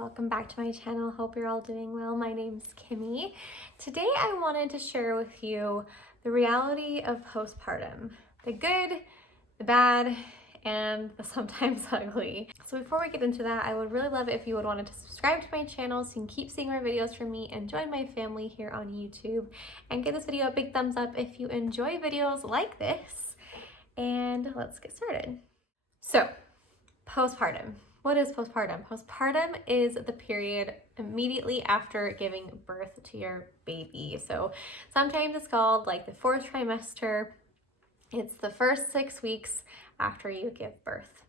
welcome back to my channel. Hope you're all doing well. My name's Kimmy. Today I wanted to share with you the reality of postpartum, the good, the bad, and the sometimes ugly. So before we get into that, I would really love it if you would want to subscribe to my channel so you can keep seeing more videos from me and join my family here on YouTube, and give this video a big thumbs up if you enjoy videos like this. And let's get started. So, postpartum. What is postpartum? Postpartum is the period immediately after giving birth to your baby. So sometimes it's called like the fourth trimester. It's the first 6 weeks after you give birth.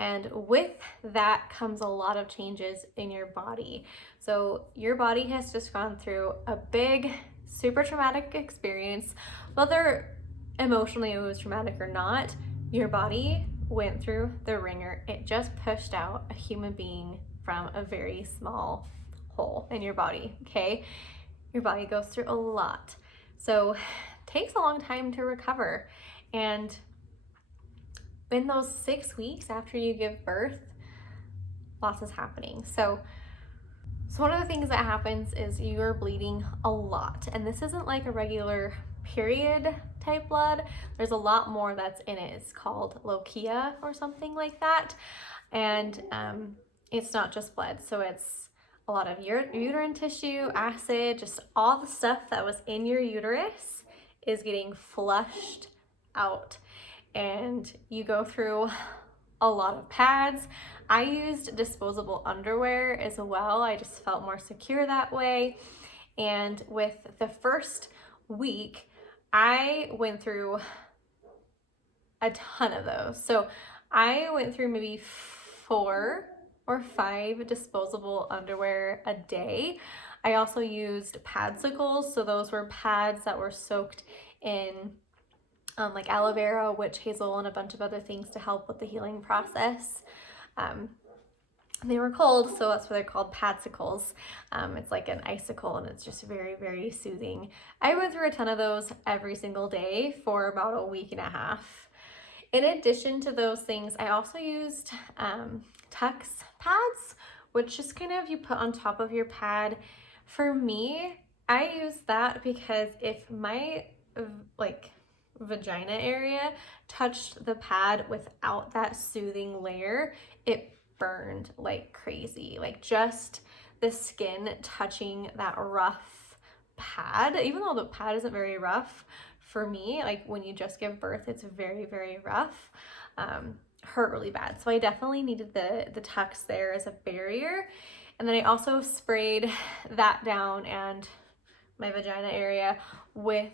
And with that comes a lot of changes in your body. So your body has just gone through a big, super traumatic experience. Whether emotionally it was traumatic or not, your body went through the ringer. It just pushed out a human being from a very small hole in your body, okay? Your body goes through a lot. So it takes a long time to recover. And in those 6 weeks after you give birth, lots is happening. So one of the things that happens is you're bleeding a lot. And this isn't like a regular period type blood. There's a lot more that's in it. It's called lochia or something like that. And it's not just blood. So it's a lot of uterine tissue, acid, just all the stuff that was in your uterus is getting flushed out. And you go through a lot of pads. I used disposable underwear as well. I just felt more secure that way. And with the first week, I went through a ton of those. So I went through maybe 4 or 5 disposable underwear a day. I also used Padsicles. So those were pads that were soaked in like aloe vera, witch hazel, and a bunch of other things to help with the healing process. They were cold, so that's why they're called Padsicles. It's like an icicle, and it's just very, very soothing. I went through a ton of those every single day for about a week and a half. In addition to those things, I also used Tux pads, which just kind of you put on top of your pad. For me, I use that because if my vagina area touched the pad without that soothing layer, it burned like crazy. Like just the skin touching that rough pad, even though the pad isn't very rough, for me, like when you just give birth, it's very, very rough, hurt really bad. So I definitely needed the Tux there as a barrier. And then I also sprayed that down and my vagina area with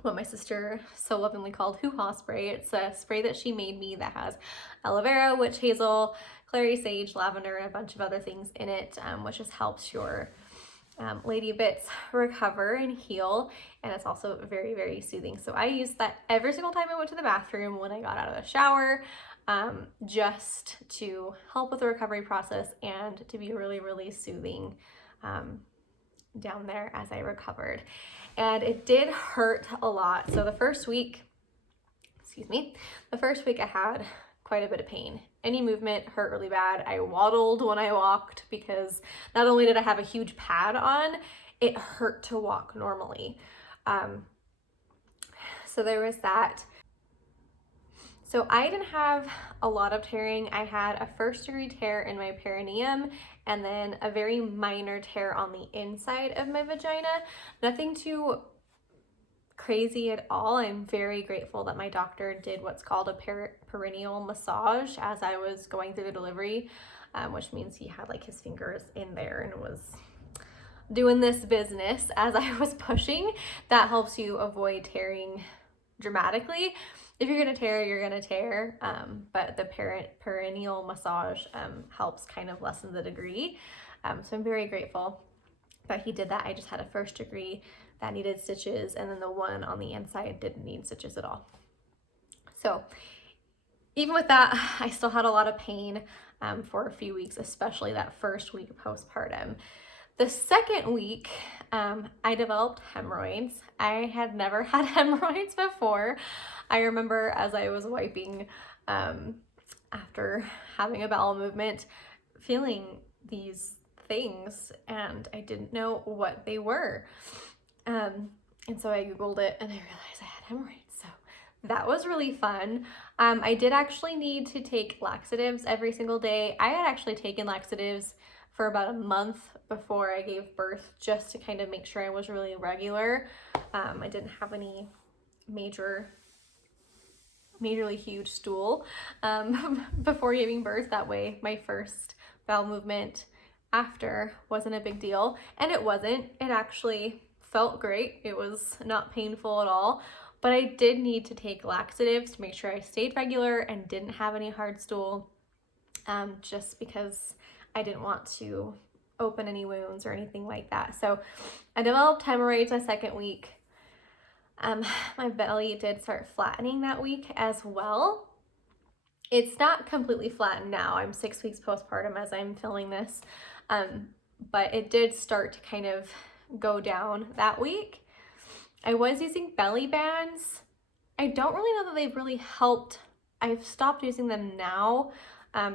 what my sister so lovingly called hoo-ha spray. It's a spray that she made me that has aloe vera, witch hazel, clary sage, lavender, and a bunch of other things in it, which just helps your lady bits recover and heal. And it's also very, very soothing. So I used that every single time I went to the bathroom when I got out of the shower, just to help with the recovery process and to be really, really soothing down there as I recovered. And it did hurt a lot. So the first week I had quite a bit of pain. Any movement hurt really bad. I waddled when I walked because not only did I have a huge pad on, it hurt to walk normally. So there was that. So I didn't have a lot of tearing. I had a 1st-degree tear in my perineum and then a very minor tear on the inside of my vagina. Nothing too crazy at all. I'm very grateful that my doctor did what's called a perineal massage as I was going through the delivery, which means he had like his fingers in there and was doing this business as I was pushing. That helps you avoid tearing dramatically. If you're gonna tear, you're gonna tear, but the perineal massage helps kind of lessen the degree. So I'm very grateful that he did that. I just had a 1st degree that needed stitches, and then the one on the inside didn't need stitches at all. So even with that, I still had a lot of pain for a few weeks, especially that first week of postpartum. The second week, I developed hemorrhoids. I had never had hemorrhoids before. I remember as I was wiping after having a bowel movement, feeling these things and I didn't know what they were. And so I Googled it and I realized I had hemorrhoids. So that was really fun. I did actually need to take laxatives every single day. I had actually taken laxatives for about a month before I gave birth just to kind of make sure I was really regular. I didn't have any majorly huge stool before giving birth. That way my first bowel movement after wasn't a big deal, and it wasn't. It actually felt great. It was not painful at all, but I did need to take laxatives to make sure I stayed regular and didn't have any hard stool, just because I didn't want to open any wounds or anything like that. So I developed hemorrhoids my second week. My belly did start flattening that week as well. It's not completely flattened now. I'm 6 weeks postpartum as I'm filming this, but it did start to kind of go down that week. I was using belly bands. I don't really know that they've really helped. I've stopped using them now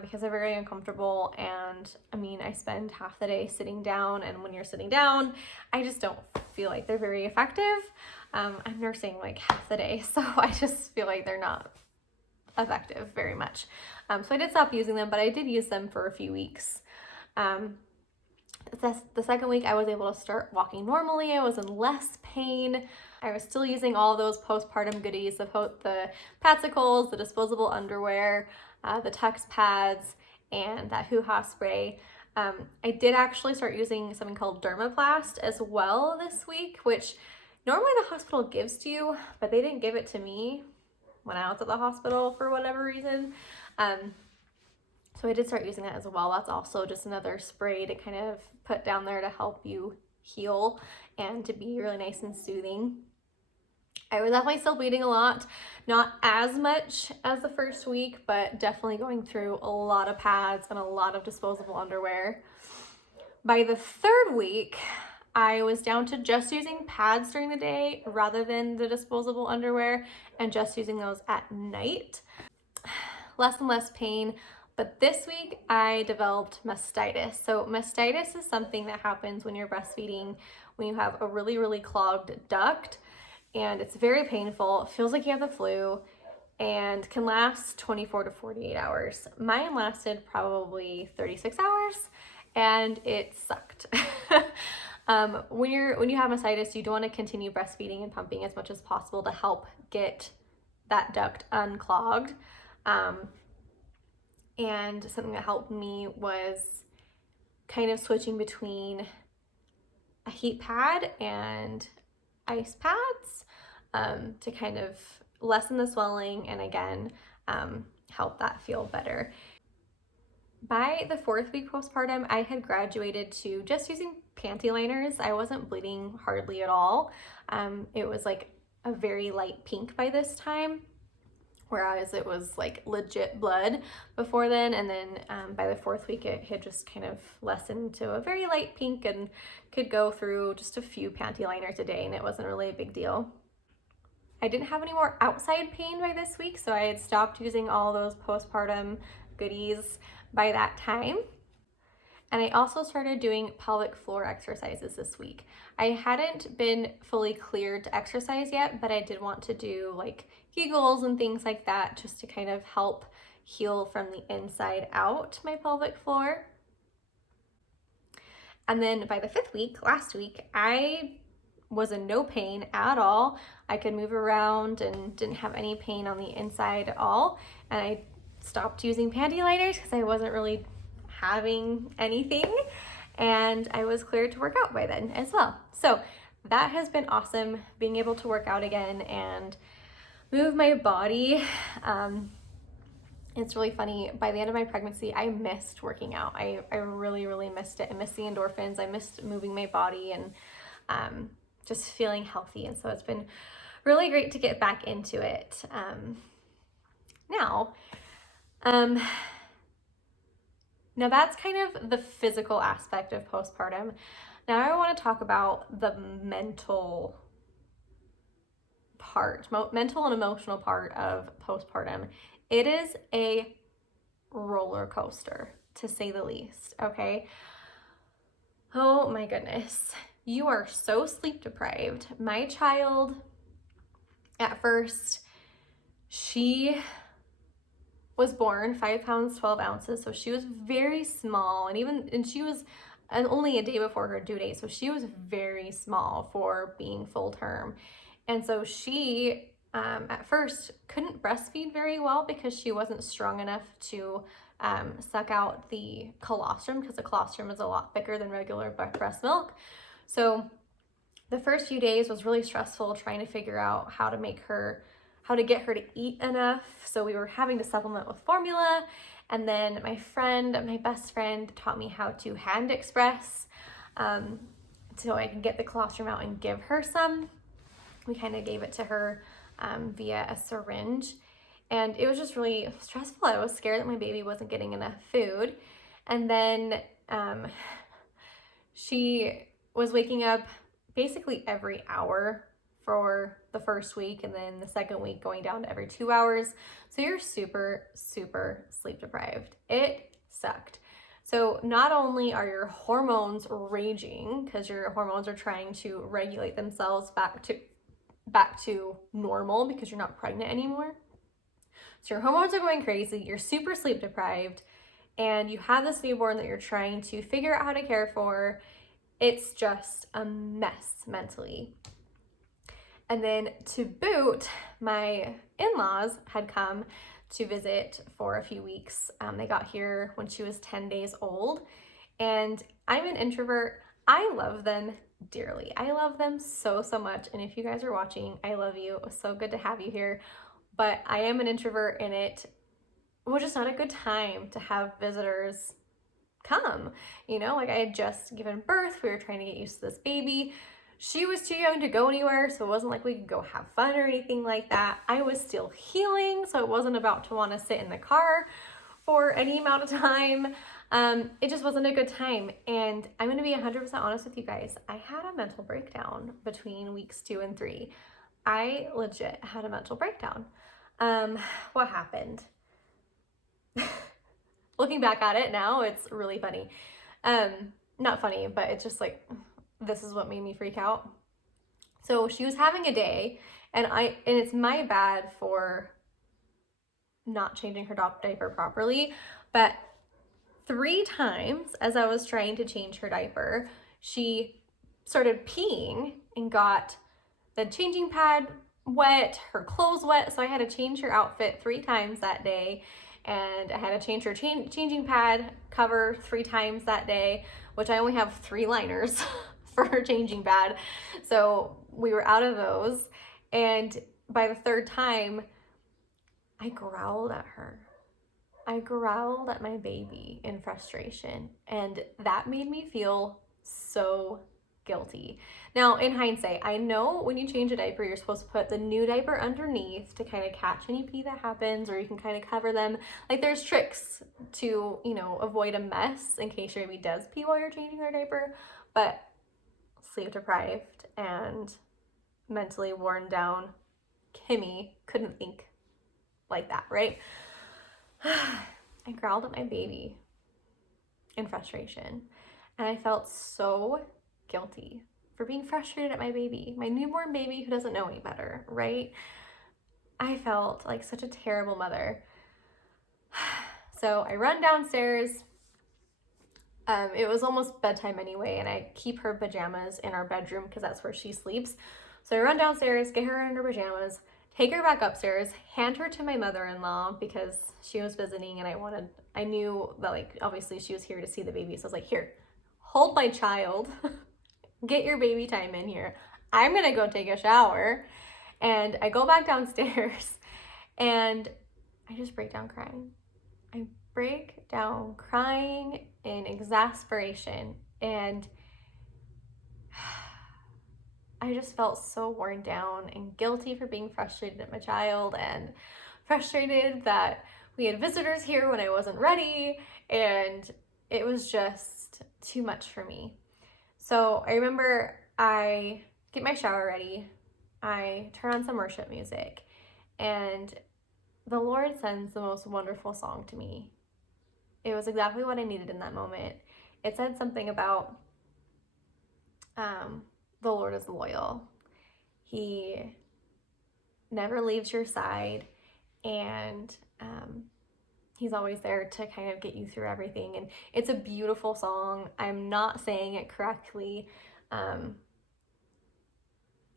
because they're very uncomfortable, and I mean, I spend half the day sitting down, and when you're sitting down, I just don't feel like they're very effective. I'm nursing like half the day, so I just feel like they're not effective very much. So I did stop using them, but I did use them for a few weeks. The second week I was able to start walking normally. I was in less pain. I was still using all those postpartum goodies, the Padsicles, the disposable underwear, the Tux pads, and that hoo-ha spray. I did actually start using something called Dermaplast as well this week, which normally the hospital gives to you, but they didn't give it to me when I was at the hospital for whatever reason. So I did start using that as well. That's also just another spray to kind of put down there to help you heal and to be really nice and soothing. I was definitely still bleeding a lot, not as much as the first week, but definitely going through a lot of pads and a lot of disposable underwear. By the third week, I was down to just using pads during the day rather than the disposable underwear, and just using those at night. Less and less pain. But this week I developed mastitis. So mastitis is something that happens when you're breastfeeding, when you have a really, really clogged duct, and it's very painful. It feels like you have the flu and can last 24 to 48 hours. Mine lasted probably 36 hours and it sucked. When you have mastitis, you don't want to continue breastfeeding and pumping as much as possible to help get that duct unclogged. And something that helped me was kind of switching between a heat pad and ice pads to kind of lessen the swelling and again, help that feel better. By the fourth week postpartum, I had graduated to just using panty liners. I wasn't bleeding hardly at all. It was like a very light pink by this time, whereas it was like legit blood before then. And then by the fourth week, it had just kind of lessened to a very light pink and could go through just a few panty liners a day, and it wasn't really a big deal. I didn't have any more outside pain by this week, so I had stopped using all those postpartum goodies by that time. And I also started doing pelvic floor exercises this week. I hadn't been fully cleared to exercise yet, but I did want to do like Kegels and things like that just to kind of help heal from the inside out my pelvic floor. And then by the fifth week, last week, I was in no pain at all. I could move around and didn't have any pain on the inside at all. And I stopped using panty liners because I wasn't really having anything, and I was cleared to work out by then as well. So that has been awesome, being able to work out again and move my body. It's really funny, by the end of my pregnancy, I missed working out. I really, really missed it. I missed the endorphins. I missed moving my body and just feeling healthy. And so it's been really great to get back into it. Now that's kind of the physical aspect of postpartum. Now I want to talk about the mental part, mental and emotional part of postpartum. It is a roller coaster, to say the least, okay? Oh my goodness. You are so sleep deprived. My child, at first, she was born 5 pounds, 12 ounces. So she was very small, and she was only a day before her due date. So she was very small for being full term. And so she, at first, couldn't breastfeed very well because she wasn't strong enough to suck out the colostrum, because the colostrum is a lot thicker than regular breast milk. So the first few days was really stressful trying to figure out how to get her to eat enough. So we were having to supplement with formula. And then my best friend taught me how to hand express, so I can get the colostrum out and give her some. We kind of gave it to her via a syringe. And it was just really stressful. I was scared that my baby wasn't getting enough food. And then she was waking up basically every hour for the first week, and then the second week going down to every 2 hours. So you're super, super sleep deprived. It sucked. So not only are your hormones raging, because your hormones are trying to regulate themselves back to normal because you're not pregnant anymore. So your hormones are going crazy, you're super sleep deprived, and you have this newborn that you're trying to figure out how to care for. It's just a mess mentally. And then to boot, my in-laws had come to visit for a few weeks. They got here when she was 10 days old, and I'm an introvert. I love them dearly. I love them so, so much. And if you guys are watching, I love you. It was so good to have you here. But I am an introvert, and it was just not a good time to have visitors come. Like I had just given birth. We were trying to get used to this baby. She was too young to go anywhere, so it wasn't like we could go have fun or anything like that. I was still healing, so it wasn't about to want to sit in the car for any amount of time. It just wasn't a good time. And I'm going to be 100% honest with you guys. I had a mental breakdown between weeks 2 and 3. I legit had a mental breakdown. What happened? Looking back at it now, it's really funny. Not funny, but it's just like, this is what made me freak out. So she was having a day, and it's my bad for not changing her diaper properly, but 3 times as I was trying to change her diaper, she started peeing and got the changing pad wet, her clothes wet, so I had to change her outfit 3 times that day, and I had to change her changing pad cover 3 times that day, which I only have 3 liners for her changing pad. So we were out of those, and by the 3rd time, I growled at her. I growled at my baby in frustration, and that made me feel so guilty. Now, in hindsight, I know when you change a diaper, you're supposed to put the new diaper underneath to kind of catch any pee that happens, or you can kind of cover them. Like, there's tricks to, avoid a mess in case your baby does pee while you're changing their diaper, but sleep deprived and mentally worn down Kimmy couldn't think like that, right? I growled at my baby in frustration, and I felt so guilty for being frustrated at my baby, my newborn baby who doesn't know any better, right? I felt like such a terrible mother. So I run downstairs. It was almost bedtime anyway, and I keep her pajamas in our bedroom because that's where she sleeps. So I run downstairs, get her in her pajamas, take her back upstairs, hand her to my mother-in-law because she was visiting, and I knew that, obviously she was here to see the baby. So I was like, here, hold my child, get your baby time in here. I'm gonna go take a shower. And I go back downstairs, and I just break down crying. I break down crying in exasperation, and I just felt so worn down and guilty for being frustrated at my child, and frustrated that we had visitors here when I wasn't ready, and it was just too much for me. So I remember I get my shower ready, I turn on some worship music, and the Lord sends the most wonderful song to me. it was exactly what I needed in that moment. It said something about the Lord is loyal. He never leaves your side, and he's always there to kind of get you through everything. And it's a beautiful song. I'm not saying it correctly.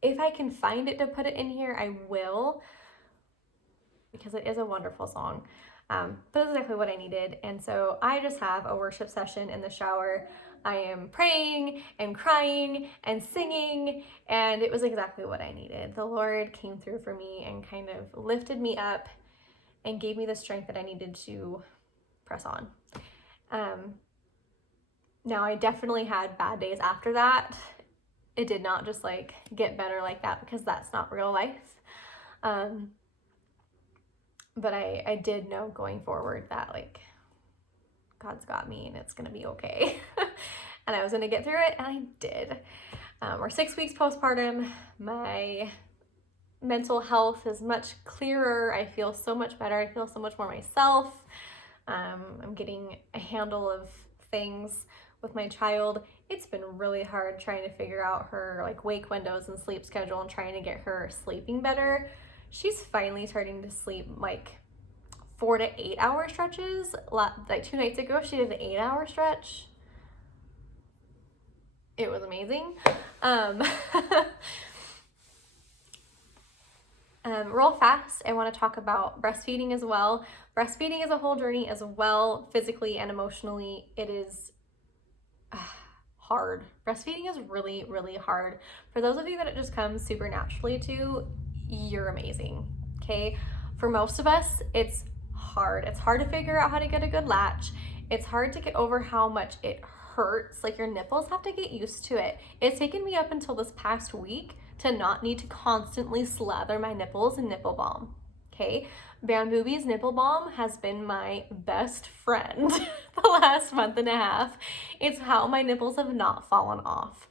If I can find it to put it in here, I will, because it is a wonderful song. But that's exactly what I needed. And so I just have a worship session in the shower. I am praying and crying and singing, and it was exactly what I needed. The Lord came through for me and kind of lifted me up and gave me the strength that I needed to press on. Now, I definitely had bad days after that. It did not just like get better like that, because that's not real life. But I did know going forward that like God's got me and it's gonna be okay. And I was gonna get through it, and I did. We're 6 weeks postpartum. My mental health is much clearer. I feel so much better. I feel so much more myself. I'm getting a handle of things with my child. It's been really hard trying to figure out her like wake windows and sleep schedule and trying to get her sleeping better. She's finally starting to sleep like 4 to 8 hour stretches. Like 2 nights ago, she did an 8-hour stretch. It was amazing. Real fast, I want to talk about breastfeeding as well. Breastfeeding is a whole journey as well, physically and emotionally. It is hard. Breastfeeding is really, really hard. For those of you that it just comes super naturally to, you're amazing, okay? For most of us, it's hard. It's hard to figure out how to get a good latch. It's hard to get over how much it hurts. Like, your nipples have to get used to it. It's taken me up until this past week to not need to constantly slather my nipples in nipple balm, okay? Bamboobi's nipple balm has been my best friend the last month and a half. It's how my nipples have not fallen off.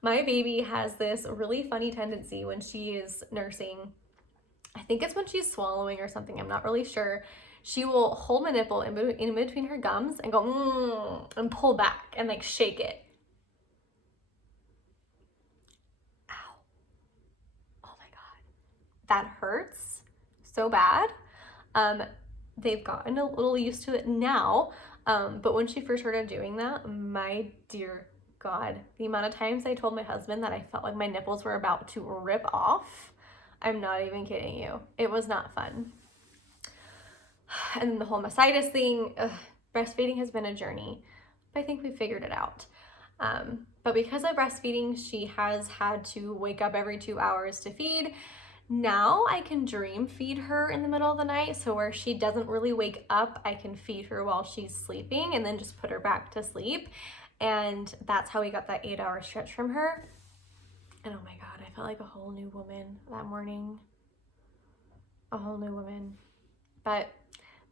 My baby has this really funny tendency when she is nursing. I think it's when she's swallowing or something, I'm not really sure. She will hold my nipple in between her gums and go, and pull back and like shake it. Ow. Oh my God. That hurts so bad. They've gotten a little used to it now. But when she first started doing that, my dear God, the amount of times I told my husband that I felt like my nipples were about to rip off, I'm not even kidding you. It was not fun. And then the whole mastitis thing, breastfeeding has been a journey, but I think we figured it out. But because of breastfeeding, she has had to wake up every 2 hours to feed. Now I can dream feed her in the middle of the night, so where she doesn't really wake up, I can feed her while she's sleeping and then just put her back to sleep. And that's how we got that 8-hour stretch from her. And oh my God, I felt like a whole new woman that morning. A whole new woman. But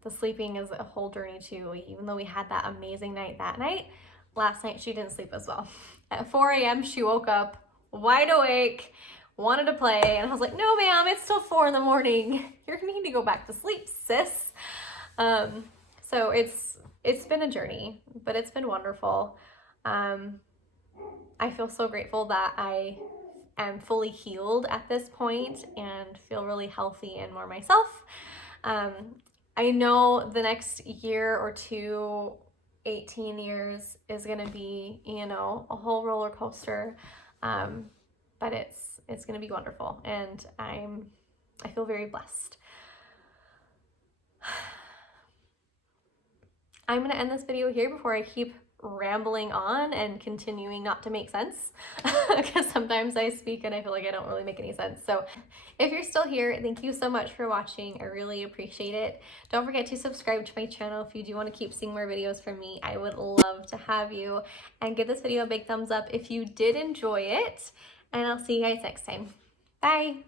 the sleeping is a whole journey too. Even though we had that amazing night that night, last night she didn't sleep as well. At 4 a.m. she woke up wide awake, wanted to play, and I was like, no ma'am, it's still 4 in the morning. You need to go back to sleep, sis. So it's been a journey, but it's been wonderful. I feel so grateful that I am fully healed at this point and feel really healthy and more myself. I know the next year or two, 18 years is gonna be, a whole roller coaster. But it's gonna be wonderful, and I feel very blessed. I'm gonna end this video here before I keep rambling on and continuing not to make sense, because sometimes I speak and I feel like I don't really make any sense. So if you're still here, thank you so much for watching. I really appreciate it. Don't forget to subscribe to my channel if you do want to keep seeing more videos from me. I would love to have you, and give this video a big thumbs up if you did enjoy it, and I'll see you guys next time. Bye.